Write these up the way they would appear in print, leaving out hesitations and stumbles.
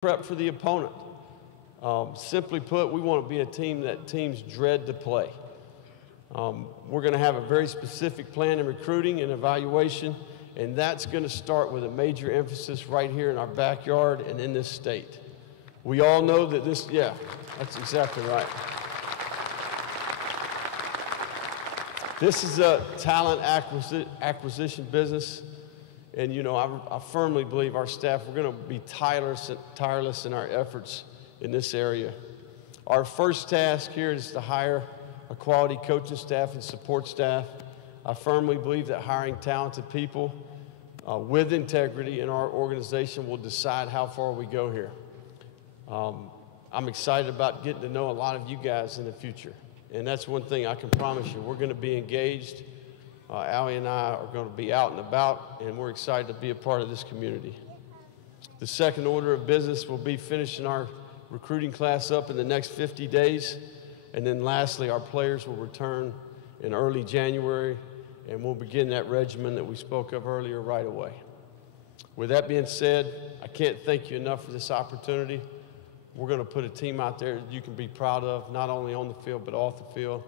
prep for the opponent. Simply put, we want to be a team that teams dread to play. We're going to have a very specific plan in recruiting and evaluation, and that's going to start with a major emphasis right here in our backyard and in this state. We all know that this, yeah, that's exactly right. This is a talent acquisition business, and you know, I firmly believe our staff, we're going to be tireless in our efforts in this area. Our first task here is to hire a quality coaching staff and support staff. I firmly believe that hiring talented people with integrity in our organization will decide how far we go here. I'm excited about getting to know a lot of you guys in the future. And that's one thing I can promise you. We're going to be engaged. Allie and I are going to be out and about, and we're excited to be a part of this community. The second order of business will be finishing our recruiting class up in the next 50 days. And then lastly, our players will return in early January, and we'll begin that regimen that we spoke of earlier right away. With that being said, I can't thank you enough for this opportunity. We're going to put a team out there that you can be proud of, not only on the field, but off the field.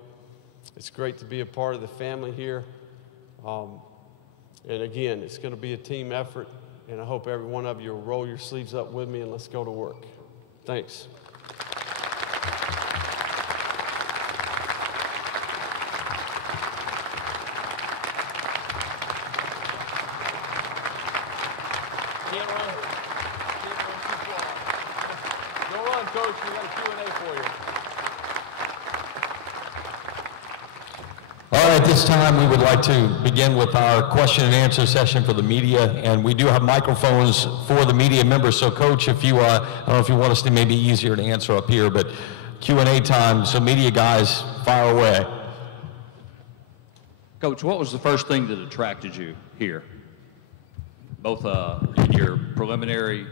It's great to be a part of the family here. And again, it's going to be a team effort, and I hope every one of you will roll your sleeves up with me and let's go to work. Thanks. Coach, we got a Q&A for you. All right, at this time, we would like to begin with our question and answer session for the media, and we do have microphones for the media members. So, Coach, if you, I don't know if you want us to maybe easier to answer up here, but Q&A time. So, media guys, fire away. Coach, what was the first thing that attracted you here? Both your preliminary.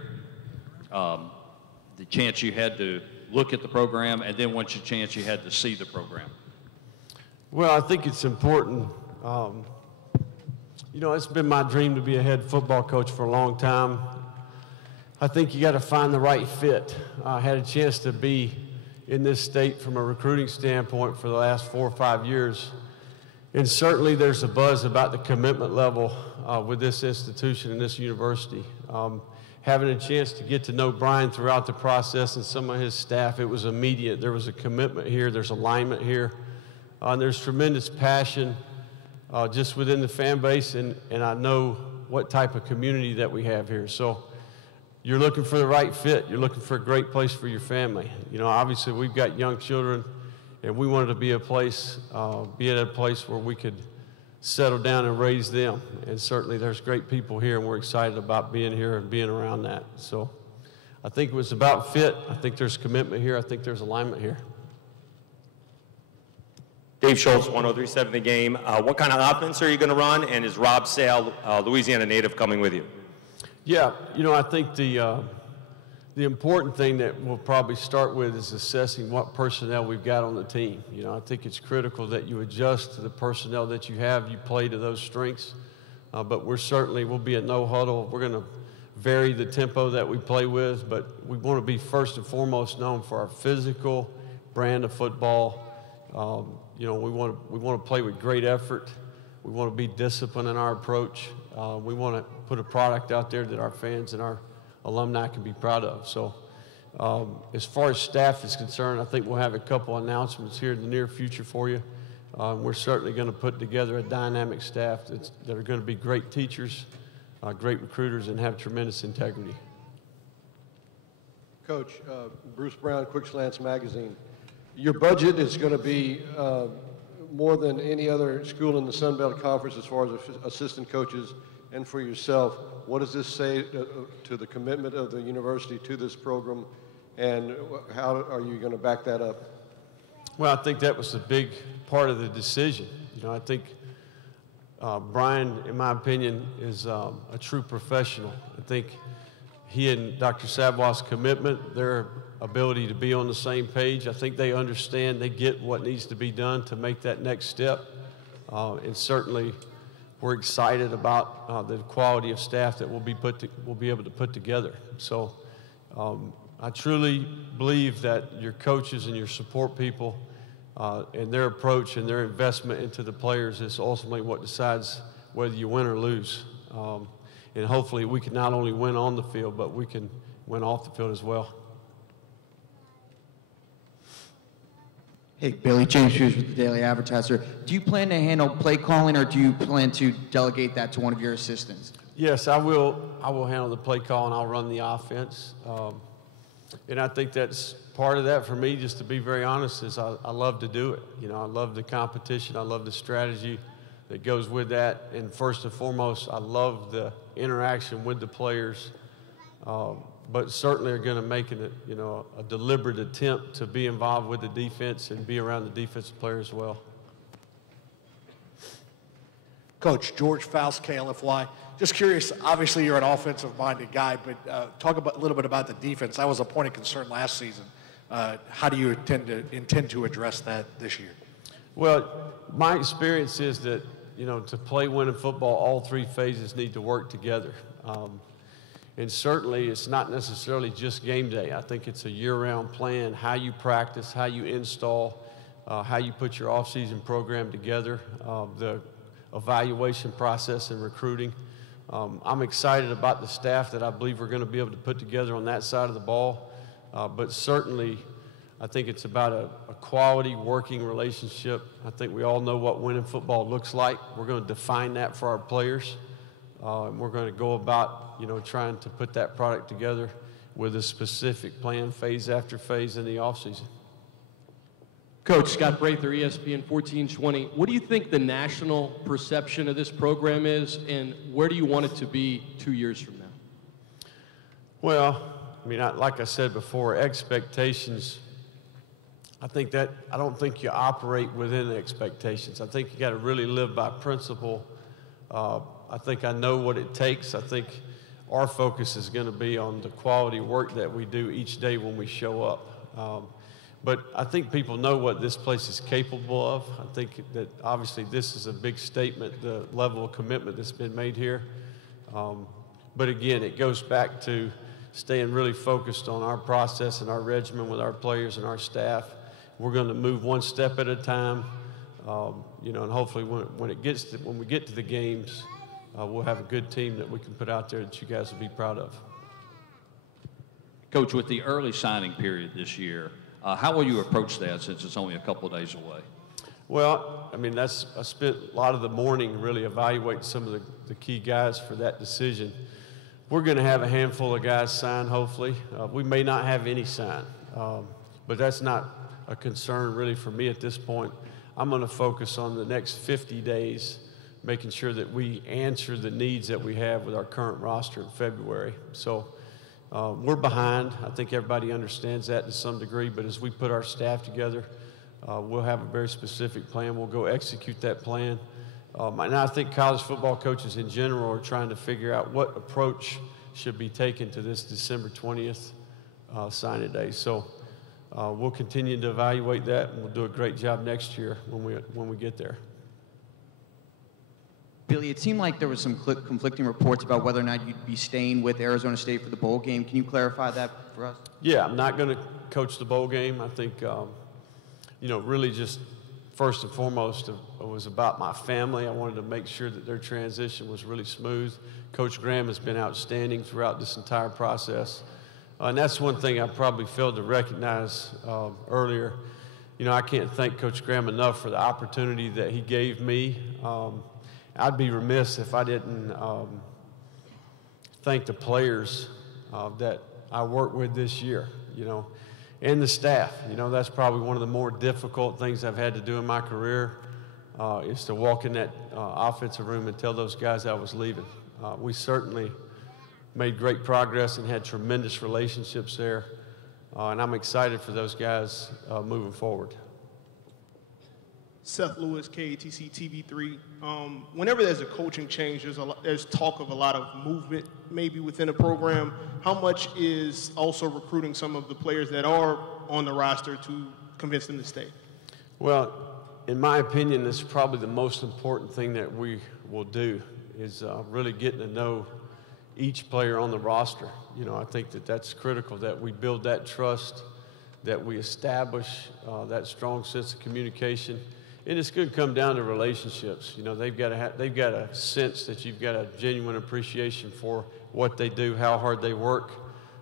The chance you had to look at the program, and then once you chance you had to see the program? Well, I think it's important. You know, it's been my dream to be a head football coach for a long time. I think you got to find the right fit. I had a chance to be in this state from a recruiting standpoint for the last 4 or 5 years. And certainly there's a buzz about the commitment level with this institution and this university. Having a chance to get to know Brian throughout the process and some of his staff, it was immediate. There was a commitment here, there's alignment here, and there's tremendous passion just within the fan base, and I know what type of community that we have here. So you're looking for the right fit. You're looking for a great place for your family. You know, obviously we've got young children, and we wanted to be at a place where we could settle down and raise them. And certainly there's great people here, and we're excited about being here and being around that. So I think it was about fit. I think there's commitment here. I think there's alignment here. Dave Schultz, 1037 The Game. What kind of offense are you going to run, and is Rob Sale, Louisiana native, coming with you? Yeah, you know, I think the important thing that we'll probably start with is assessing what personnel we've got on the team. You know, I think it's critical that you adjust to the personnel that you have, you play to those strengths. But we'll be at no huddle. We're going to vary the tempo that we play with, but we want to be first and foremost known for our physical brand of football. You know, we want to play with great effort. We want to be disciplined in our approach. We want to put a product out there that our fans and our alumni can be proud of. So as far as staff is concerned, I think we'll have a couple announcements here in the near future for you. We're certainly going to put together a dynamic staff that are going to be great teachers, great recruiters, and have tremendous integrity. Coach, Bruce Brown, Quick Slants Magazine. Your budget is going to be more than any other school in the Sun Belt Conference as far as assistant coaches and for yourself. What does this say to the commitment of the university to this program, and how are you going to back that up? Well, I think that was a big part of the decision. You know, I think Brian, in my opinion, is a true professional. I think he and Dr. Savoy's commitment, their ability to be on the same page, I think they understand, they get what needs to be done to make that next step. And certainly we're excited about the quality of staff that we'll be able to put together. So, I truly believe that your coaches and your support people and their approach and their investment into the players is ultimately what decides whether you win or lose. And hopefully we can not only win on the field, but we can win off the field as well. Hey, Billy, James Hughes with the Daily Advertiser. Do you plan to handle play calling, or do you plan to delegate that to one of your assistants? Yes, I will handle the play call, and I'll run the offense. And I think that's part of that for me, just to be very honest, is I love to do it. You know, I love the competition. I love the strategy that goes with that. And first and foremost, I love the interaction with the players, but certainly are going to make it, you know, a deliberate attempt to be involved with the defense and be around the defensive players as well. Coach, George Faust, KLFY. Just curious, obviously you're an offensive-minded guy, but talk a little bit about the defense. That was a point of concern last season. How do you intend to address that this year? Well, my experience is that, you know, to play winning football, all three phases need to work together. And certainly it's not necessarily just game day. I think it's a year-round plan, how you practice, how you install, how you put your off-season program together, the evaluation process and recruiting. I'm excited about the staff that I believe we're going to be able to put together on that side of the ball. But certainly, I think it's about a quality working relationship. I think we all know what winning football looks like. We're going to define that for our players. And we're going to go about, you know, trying to put that product together with a specific plan, phase after phase in the offseason. Coach Scott Prather, ESPN 1420. What do you think the national perception of this program is, and where do you want it to be 2 years from now? Well, I mean, like I said before, expectations, I don't think you operate within expectations. I think you got to really live by principle. I think I know what it takes. I think our focus is going to be on the quality work that we do each day when we show up. But I think people know what this place is capable of. I think that obviously this is a big statement, the level of commitment that's been made here. But again, it goes back to staying really focused on our process and our regimen with our players and our staff. We're going to move one step at a time, you know, and hopefully when we get to the games, we'll have a good team that we can put out there that you guys will be proud of. Coach, with the early signing period this year, how will you approach that since it's only a couple of days away? Well, I mean, I spent a lot of the morning really evaluating some of the key guys for that decision. We're going to have a handful of guys sign, hopefully. We may not have any sign, but that's not a concern really for me at this point. I'm going to focus on the next 50 days, making sure that we answer the needs that we have with our current roster in February. So we're behind. I think everybody understands that to some degree, but as we put our staff together, we'll have a very specific plan. We'll go execute that plan. And I think college football coaches in general are trying to figure out what approach should be taken to this December 20th signing day. So we'll continue to evaluate that, and we'll do a great job next year when we get there. Billy, it seemed like there was some conflicting reports about whether or not you'd be staying with Arizona State for the bowl game. Can you clarify that for us? Yeah, I'm not going to coach the bowl game. I think, you know, really just first and foremost, it was about my family. I wanted to make sure that their transition was really smooth. Coach Graham has been outstanding throughout this entire process. And that's one thing I probably failed to recognize earlier. You know, I can't thank Coach Graham enough for the opportunity that he gave me. I'd be remiss if I didn't thank the players that I worked with this year, you know, and the staff. You know, that's probably one of the more difficult things I've had to do in my career is to walk in that offensive room and tell those guys I was leaving. We certainly made great progress and had tremendous relationships there, and I'm excited for those guys moving forward. Seth Lewis, KATC TV3. Whenever there's a coaching change, there's talk of a lot of movement maybe within a program. How much is also recruiting some of the players that are on the roster to convince them to stay? Well, in my opinion, this is probably the most important thing that we will do is really getting to know each player on the roster. You know, I think that that's critical, that we build that trust, that we establish that strong sense of communication. And it's going to come down to relationships. You know, they've got to sense that you've got a genuine appreciation for what they do, how hard they work.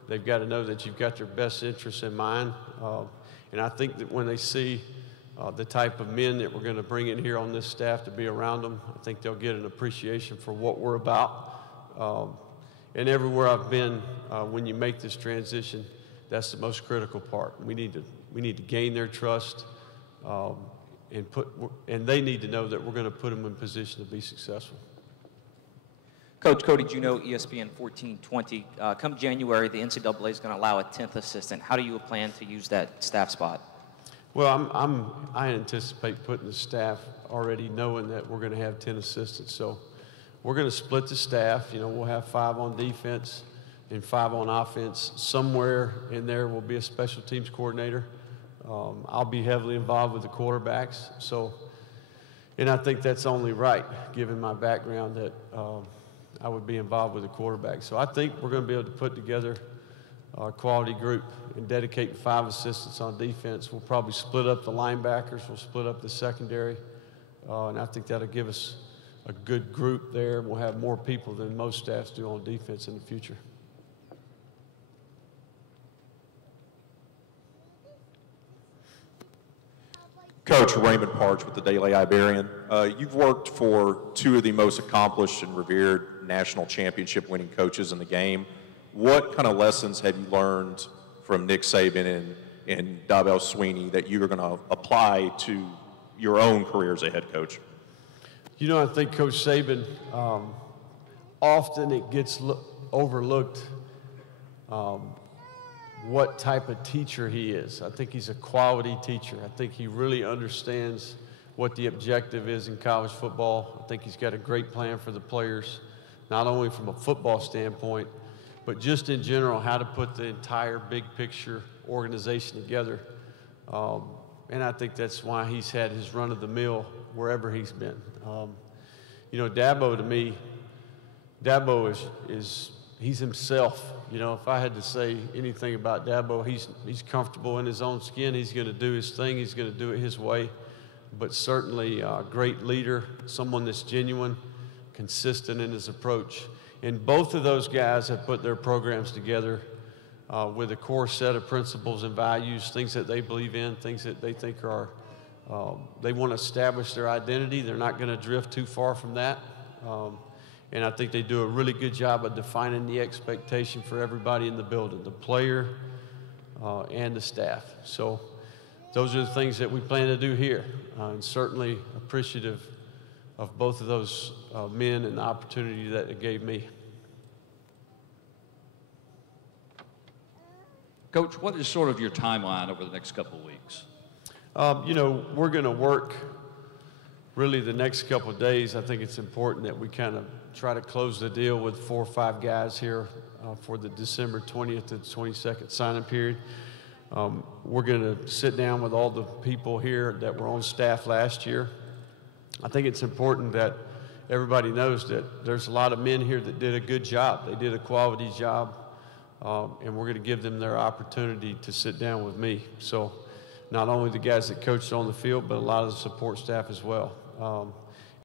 They've got to know that you've got their best interests in mind. And I think that when they see the type of men that we're going to bring in here on this staff to be around them, I think they'll get an appreciation for what we're about. And everywhere I've been, when you make this transition, that's the most critical part. We need to gain their trust, and they need to know that we're going to put them in position to be successful. Coach Cody, did you know ESPN 1420, come January, the NCAA is going to allow a 10th assistant. How do you plan to use that staff spot? Well, I anticipate putting the staff already knowing that we're going to have 10 assistants. So we're going to split the staff. You know, we'll have 5 on defense and 5 on offense. Somewhere in there will be a special teams coordinator. I'll be heavily involved with the quarterbacks. So, and I think that's only right, given my background, that I would be involved with the quarterback. So I think we're going to be able to put together a quality group and dedicate 5 assistants on defense. We'll probably split up the linebackers. We'll split up the secondary. And I think that'll give us a good group there. We'll have more people than most staffs do on defense in the future. Coach, Raymond Parch with the Daily Iberian. You've worked for 2 of the most accomplished and revered national championship winning coaches in the game. What kind of lessons have you learned from Nick Saban and Dabo Swinney that you're going to apply to your own career as a head coach? You know, I think Coach Saban, often it gets overlooked what type of teacher he is. I think he's a quality teacher. I think he really understands what the objective is in college football. I think he's got a great plan for the players, not only from a football standpoint, but just in general, how to put the entire big picture organization together. And I think that's why he's had his run of the mill wherever he's been. You know, Dabo, to me, Dabo he's himself. You know, if I had to say anything about Dabo, he's comfortable in his own skin. He's going to do his thing. He's going to do it his way. But certainly a great leader, someone that's genuine, consistent in his approach. And both of those guys have put their programs together with a core set of principles and values, things that they believe in, things that they think are, they want to establish their identity. They're not going to drift too far from that. And I think they do a really good job of defining the expectation for everybody in the building, the player and the staff. So those are the things that we plan to do here, and certainly appreciative of both of those men and the opportunity that it gave me. Coach, what is sort of your timeline over the next couple of weeks? You know, we're going to work really the next couple of days. I think it's important that we kind of try to close the deal with 4 or 5 guys here for the December 20th to 22nd signing period. We're going to sit down with all the people here that were on staff last year. I think it's important that everybody knows that there's a lot of men here that did a good job. They did a quality job, and we're going to give them their opportunity to sit down with me. So not only the guys that coached on the field, but a lot of the support staff as well.